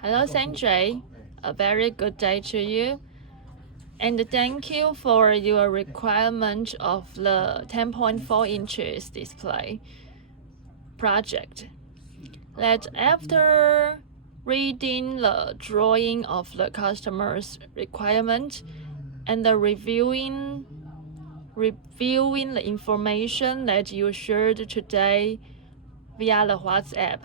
Hello, Sanjay. A very good day to you. And thank you for your requirement of the 10.4 inches display project. That after reading the drawing of the customer's requirement and reviewing the information that you shared today via the WhatsApp.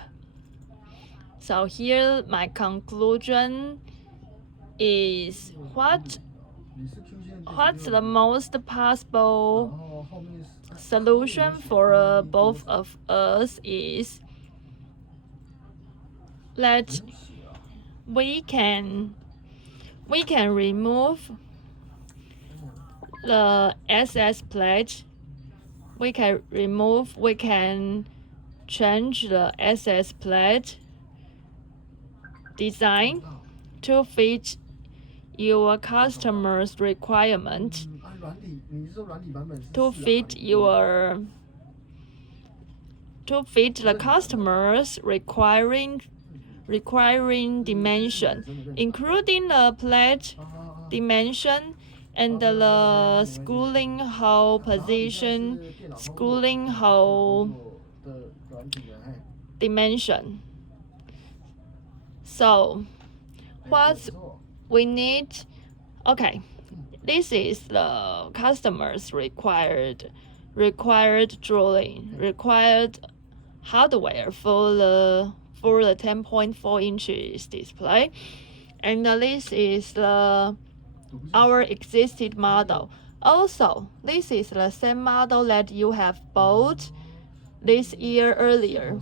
So here my conclusion is what's the most possible solution for both of us is that we can remove the SS plate. We can change the SS plate design to fit your customer's requirement, to fit the customer's requiring dimension, including the plate dimension and the schooling hole position, schooling hole dimension. So what we need, okay, this is the customer's required drawing, required hardware for the 10.4 inches display, and this is our existing model. Also, this is the same model that you have bought this year earlier.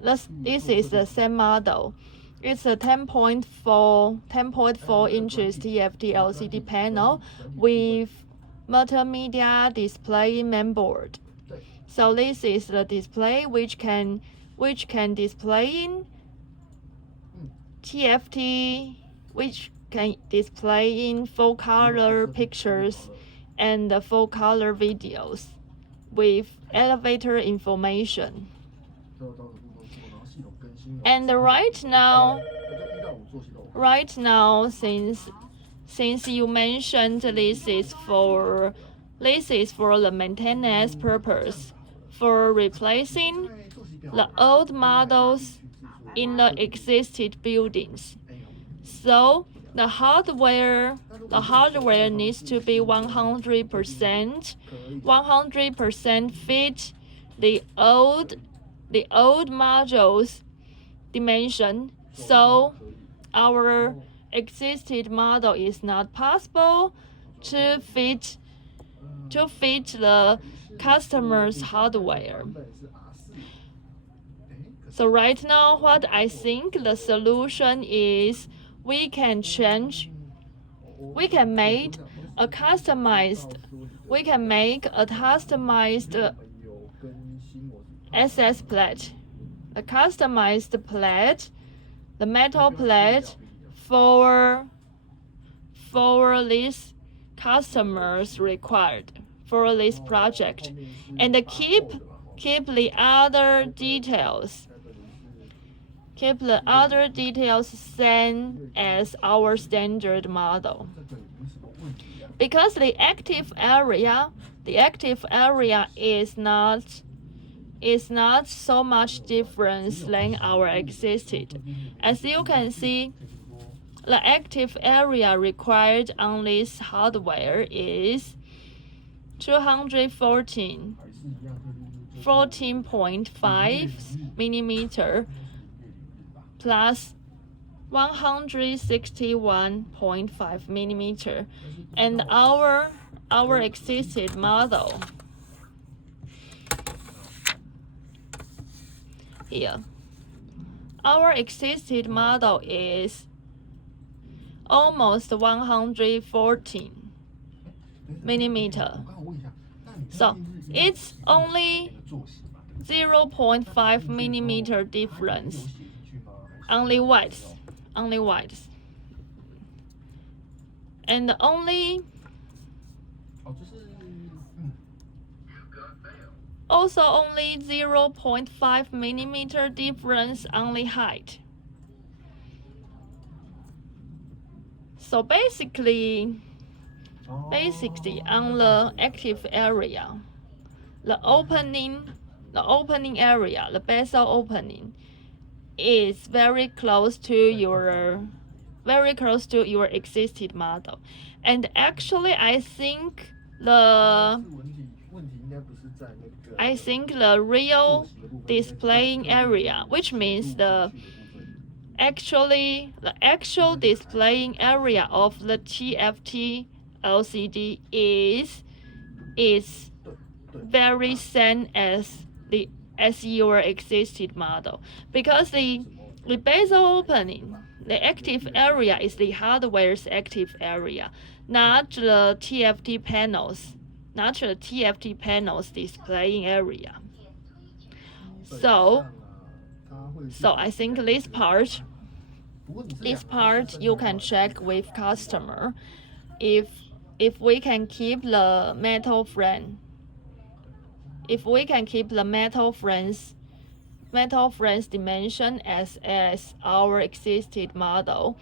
This is the same model. It's a 10.4 inches TFT LCD panel with multimedia display mainboard. So this is the display which can display in TFT, which can display in full color pictures and full color videos with elevator information. And right now, since you mentioned this is for the maintenance purpose, for replacing the old models in the existing buildings. So the hardware needs to be 100% fit the old modules dimension. So our existing model is not possible to fit the customer's hardware. So right now, what I think the solution is, we can make a customized SS plate, a customized plate, the metal plate for this customers required for this project, and keep the other details. Keep the other details same as our standard model. Because the active area is not so much difference than our existed. As you can see, the active area required on this hardware is 14.5 millimeter plus 161.5 millimeter, and our existing model here. Our existing model is almost 114 millimeter. So it's only 0.5 millimeter difference. Only whites. And only only 0.5 millimeter difference on the height. So basically on the active area, the opening area, the bezel opening, is very close to your existing model. And actually, I think the real displaying area, which means the actual displaying area of the TFT LCD is very same as your existing model, because the bezel opening, the active area is the hardware's active area, not the TFT panels, displaying area. So I think this part you can check with customer if we can keep the metal frame. If we can keep the metal frame's dimension as our existing model,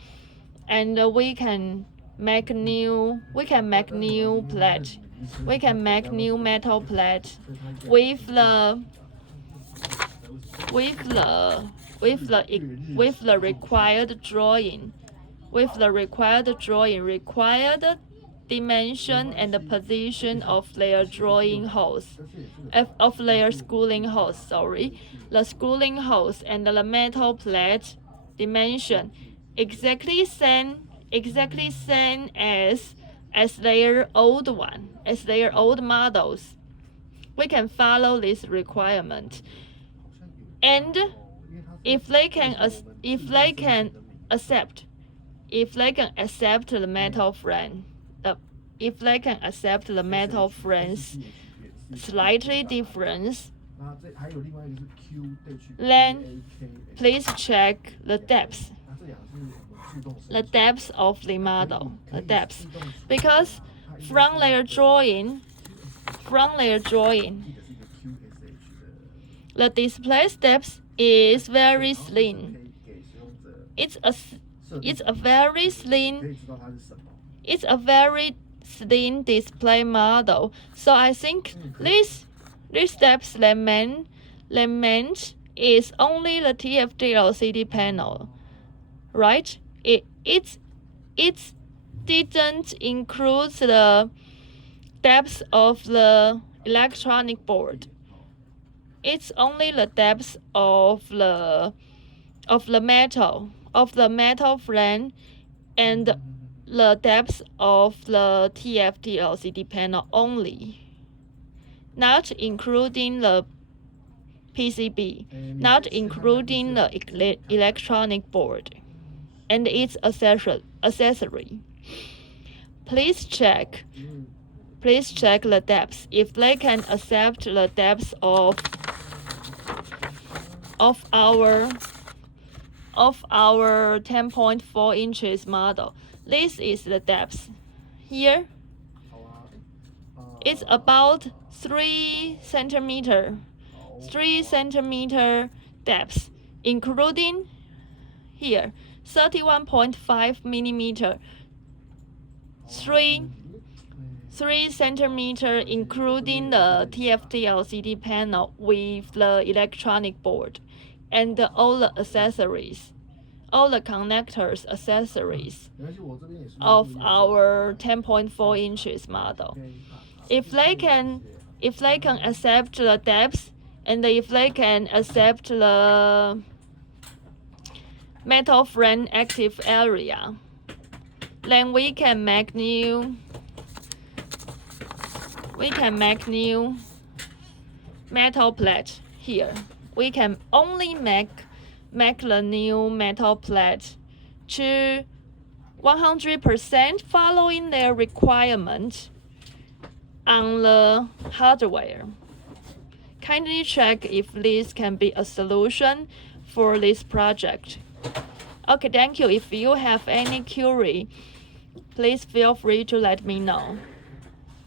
and we can make new plate. We can make new metal plate with the required drawing, required dimension and the position of their drawing holes, of their schooling holes. The schooling holes and the metal plate dimension exactly same as their old models. We can follow this requirement, and if they can accept the metal frame, if they can accept the metal frame's slightly difference, then please check the depth of the model, because from their drawing, the display depth is very slim. It's a very slim display model. So I think this depth element is only the TFT LCD panel, right? It didn't include the depth of the electronic board. It's only the depth of the metal frame and the depth of the TFT LCD panel only, not including the PCB, not including the electronic board and its accessory. Please check the depth. If they can accept the depth of our 10.4 inches model. This is the depth. Here, it's about 3 centimeter depth, including here 31.5 millimeter, 3 centimeter, including the TFT LCD panel with the electronic board and all the accessories, all the connectors accessories of our 10.4 inches model. If they can accept the depth, and if they can accept the metal frame active area, then we can make new metal plate here. We can only make the new metal plate to 100% following their requirement on the hardware. Kindly check if this can be a solution for this project. Okay, thank you. If you have any query, please feel free to let me know.